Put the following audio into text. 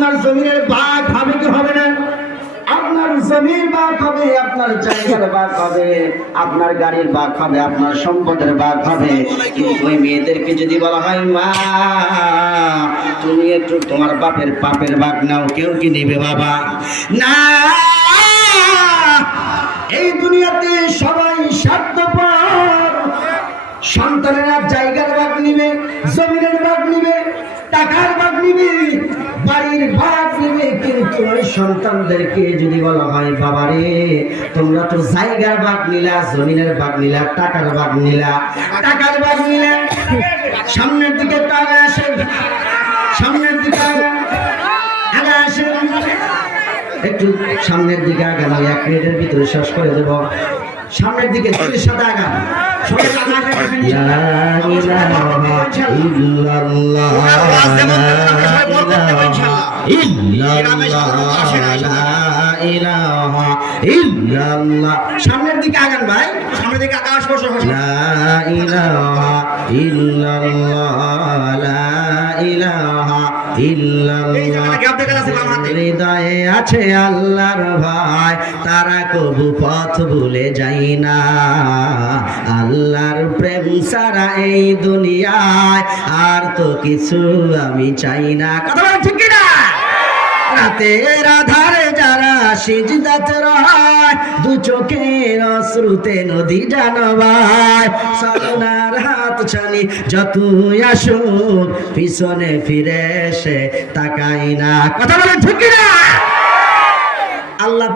আপনার জমিনের ভাগ হবে কি হবে না? আপনার জমির ভাগ হবে, আপনার জায়গার ভাগ হবে, আপনার গাড়ির ভাগ হবে, আপনার সম্পদের ভাগ হবে। কিন্তু ওই মেয়েদেরকে যদি বলা হয় মা তুমি একটু তোমার বাপের পাপের ভাগ নাও, কেউ কি নেবে বাবা? না, এই দুনিয়াতে সবাই স্বার্থপর। সন্তানেরা জায়গার ভাগ নিবে, জমিনের ভাগ নিবে, টাকার ভাগ নিবে, বাড়ির ভাগ নিবে। কিন্তু ওই সন্তানদেরকে যদি বলা হয় বাবারে তোমরা তো জায়গার ভাগ নিলা, জমিনের ভাগ নিলা, টাকার ভাগ নিলা, টাকার ভাগ নিলা, সামনের দিকে টাকা আসে, সামনের দিকে আগে আসে, একটু সামনের দিকে আগানো, 1 মিনিটের ভিতরে শেষ করে দেব। সামনের দিকে সাথে আগান, সামনের দিকে আগান ভাই, সামনের দিকে আকাশ বসে হৃদয়ে আছে আল্লাহর ভয়, তারা কবু পথ ভুলে যাই না। আল্লাহর প্রেম ছাড়া এই দুনিয়ায় আর তো কিছু আমি চাই না। কথা বলেন ঠিক কিনা? রাতের আধারে যারা সিজদাতে রয়, দু চোখের অশ্রুতে নদী জানবায়, সামনার হাত ছানি যতই আসুক পিছনে ফিরে এসে তাকাই না। কথা বলেন ঠিক কিনা? আল্লাহ